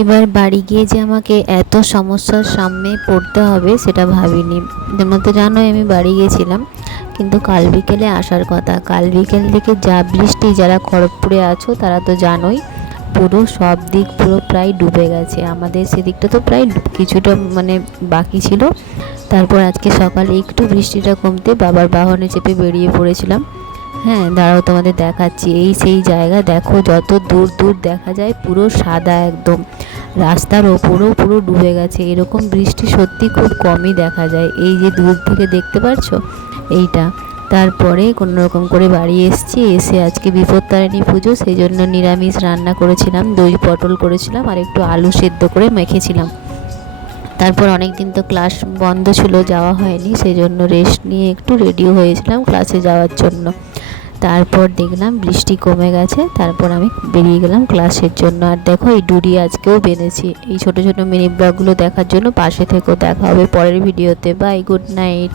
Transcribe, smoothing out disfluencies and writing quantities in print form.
এবার বাড়ি গিয়ে যে আমাকে এত সমস্যার সামনে পড়তে হবে সেটা ভাবিনি। তোমরা তো জানোই আমি বাড়ি গেছিলাম, কিন্তু কাল বিকেলে আসার কথা। কাল বিকেল থেকে যা বৃষ্টি, যারা খড়গপুরে আছো তারা তো জানোই, পুরো সব দিক পুরো প্রায় ডুবে গেছে। আমাদের সেদিকটা তো প্রায় কিছুটা মানে বাকি ছিল। তারপর আজকে সকালে একটু বৃষ্টিটা কমতে বাবার বাহনে চেপে বেরিয়ে পড়েছিলাম। হ্যাঁ, দাঁড়াও তোমাদের দেখাচ্ছি। এই সেই জায়গা, দেখো যত দূর দূর দেখা যায় পুরো সাদা একদম, রাস্তার ওপরও পুরো ডুবে গেছে। এরকম বৃষ্টি সত্যি খুব কমই দেখা যায়। এই যে দূর থেকে দেখতে পারছো এইটা। তারপরে কোনো রকম করে বাড়ি এসেছি, এসে আজকে বিপত্তারিণী পুজো, সেই জন্য নিরামিষ রান্না করেছিলাম, দই পটল করেছিলাম আর একটু আলু সেদ্ধ করে মেখেছিলাম। তারপর অনেক দিন তো ক্লাস বন্ধ ছিল, যাওয়া হয়নি, সেই জন্য রেস্ট নিয়ে একটু রেডি হয়েছিলাম ক্লাসে যাওয়ার জন্য। তারপর দেখলাম বৃষ্টি কমে গেছে, তারপর আমি বেরিয়ে গেলাম ক্লাসের জন্য। আর দেখো এই ডুরি আজকেও বেঁধেছি। এই ছোটো ছোটো মিনি ব্লগগুলো দেখার জন্য পাশে থেকেও, দেখা হবে পরের ভিডিওতে। Bye, good night.